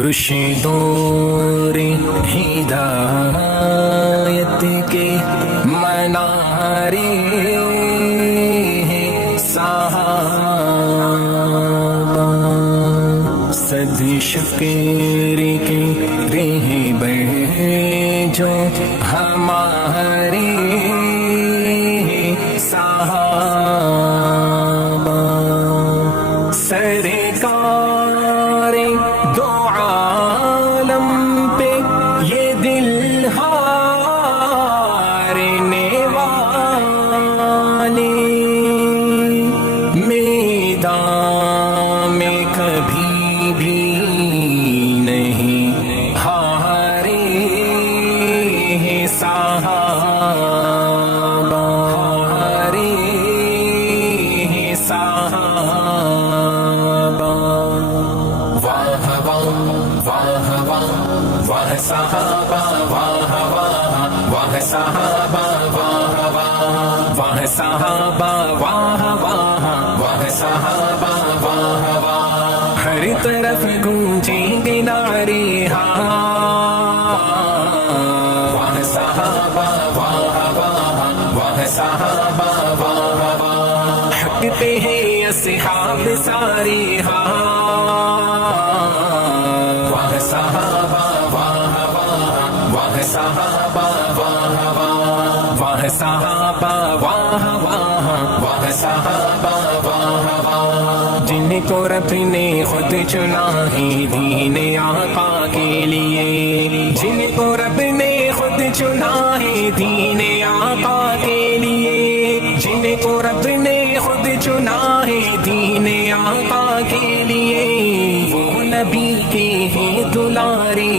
brush دور ہدایت کے منارے صحابہ، صد شکر کے رہبر جو ہمارے صحابہ، سرکار دو عالم پہ یہ دل ہارنے والے، میدان میں کبھی بھی نہیں ہارے صحابہ، ہارے صحابہ، واہ واہ واہ واہ واہ صحابہ، واہ واہ واہ صحابہ، واہ واہ واہ صحابہ، واہ واہ واہ صحابہ، واہ واہ، ہر طرف گونجیں گے نعرے واہ صحابہ، واہ واہ واہ صحابہ، واہ واہ، حق پہ ہے اصحاب سارے واہ صحابہ، واہ واہ واہ صحابہ، واہ واہ واہ صحابہ، واہ واہ واہ صحابہ، واہ واہ، جن کو رب نے خود چنا ہے دین آقا کے لیے، جن کو رب نے خود چنا ہے دین آقا کے لیے، جن کو رب نے خود چنا ہے دین آقا کے لیے، وہ نبی کے ہیں دلارے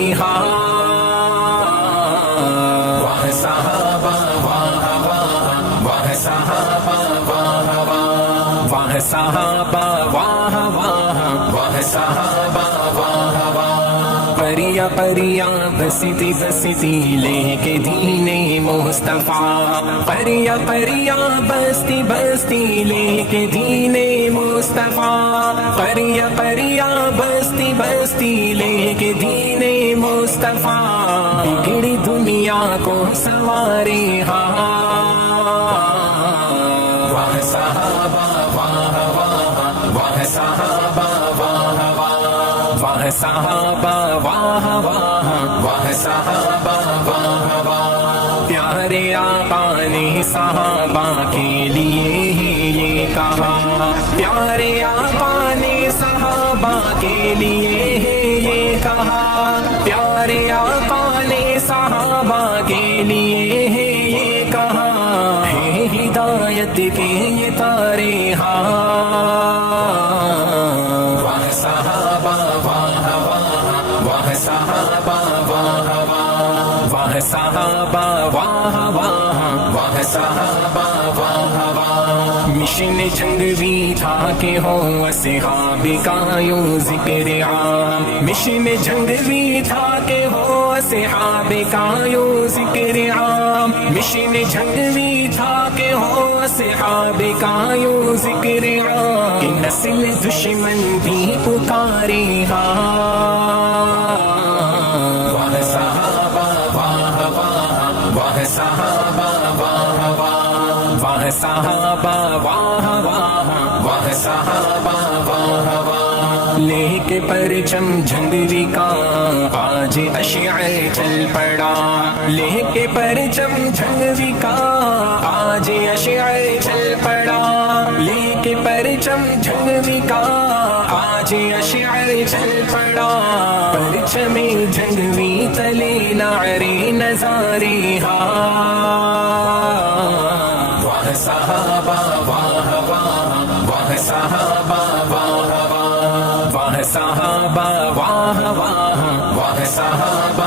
واہ صحابہ، واہ واہ واہ صحابہ، واہ واہ واہ صحابہ، واہ واہ واہ صحابہ، واہ واہ، پریا پریا بستی بستی لے کے دین مصطفیٰ، پریا پریا بستی بستی لے کے دین مصطفیٰ، پریا پریا بستی بستی لے کے دین مصطفیٰ، بگڑی دنیا کو سنوارے واہ صحابہ، واہ واہ واہ صحابہ، واہ واہ واہ صحابہ، واہ واہ واہ صحابہ، واہ واہ، پیارے آقا نے صحابہ کے لیے یہ کہا، پیارے آقا نے صحابہ کے لیے یہ کہا، پیارے آقا نے صحابہ کے لیے یہ کہا، ہے ہدایت کے یہ تارے واہ صحابہ، واہ واہ واہ صحابہ، واہ واہ واہ صحابہ، واہ واہ واہ صحابہ، واہ واہ، مشن جنگ بھی تھا کہ ہو اصحاب کا یوں ذکر عام، مشن جنگ بھی تھا کہ ہو اصحاب کا یوں ذکر عام، مشن جنگ بھی تھا کہ ہو اصحاب کا یوں ذکر عام، کہ نسل دشمن بھی پکارے واہ صحابہ، واہ واہ واہ صحابہ، واہ واہ واہ صحابہ، واہ واہ واہ صحابہ، واہ واہ، لے کے پرچم جھنڈی کا آج اشعار چل پڑا، لے کے پرچم جھنڈی کا آج اشعار چل پڑا، لے کے پرچم جھنڈی کا آج اشعار چل پڑا، پرچم جھنڈی تلے نعرے نظارے واہ صحابہ، واہ واہ واہ صحابہ، واہ واہ واہ صحابہ، واہ واہ واہ صحابہ،